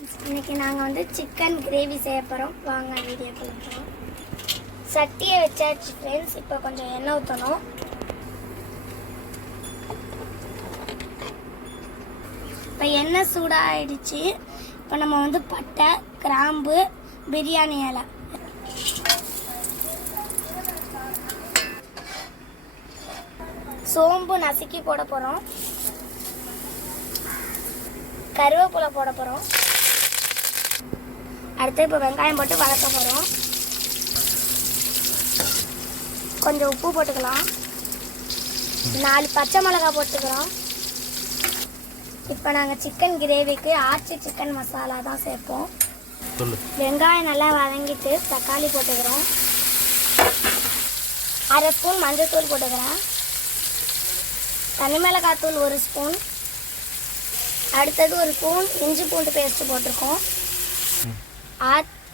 இன்னைக்கு நாங்கள் வந்து சிக்கன் கிரேவி செய்ய போகிறோம் வாங்க வீடியோ போகிறோம் சட்டியை வச்சாச்சு ஃப்ரெண்ட்ஸ் இப்போ கொஞ்சம் எண்ணெய் ஊற்றணும் இப்போ எண்ணெய் சூடாகிடுச்சு இப்போ நம்ம வந்து பட்டை கிராம்பு பிரியாணி இலை. சோம்பு நசுக்கி போட போகிறோம் கருவேப்பிலை போட போகிறோம் அடுத்து இப்போ வெங்காயம் போட்டு வதக்க போகிறோம் கொஞ்சம் உப்பு போட்டுக்கலாம். நாலு பச்சை மிளகாய் போட்டுக்கிறோம். இப்போ நாங்கள் சிக்கன் கிரேவிக்கு ஆச்சி சிக்கன் மசாலா தான் சேர்ப்போம். வெங்காயம் நல்லா வதங்கிட்டு தக்காளி போட்டுக்கிறோம். அரை ஸ்பூன் மஞ்சள் தூள் போட்டுக்கிறேன். தனி மிளகாய் தூள் ஒரு ஸ்பூன். அடுத்தது ஒரு ஸ்பூன் இஞ்சி பூண்டு பேஸ்ட் போட்டிருக்கோம்.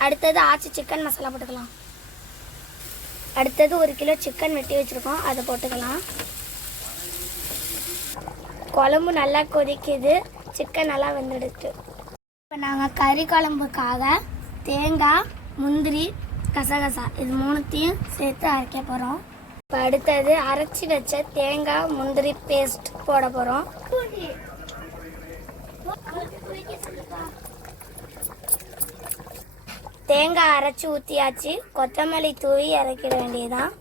அடுத்தது ஆச்சி சிக்கன் மசாலா போட்டுக்கலாம். அடுத்தது ஒரு கிலோ சிக்கன் வெட்டி வச்சுருக்கோம் அதை போட்டுக்கலாம். குழம்பு நல்லா கொதிக்குது சிக்கன் நல்லா வெந்துடுச்சு. இப்போ நாங்கள் கறி குழம்புக்காக தேங்காய் முந்திரி கசகசா இது மூணுத்தையும் சேர்த்து அரைக்க போகிறோம் இப்போ அடுத்தது அரைச்சி வச்ச தேங்காய் முந்திரி பேஸ்ட் போட போகிறோம் தேங்காய் அரைச்சி ஊற்றியாச்சு கொத்தமல்லி தூவி இறக்கிட வேண்டியதுதான்.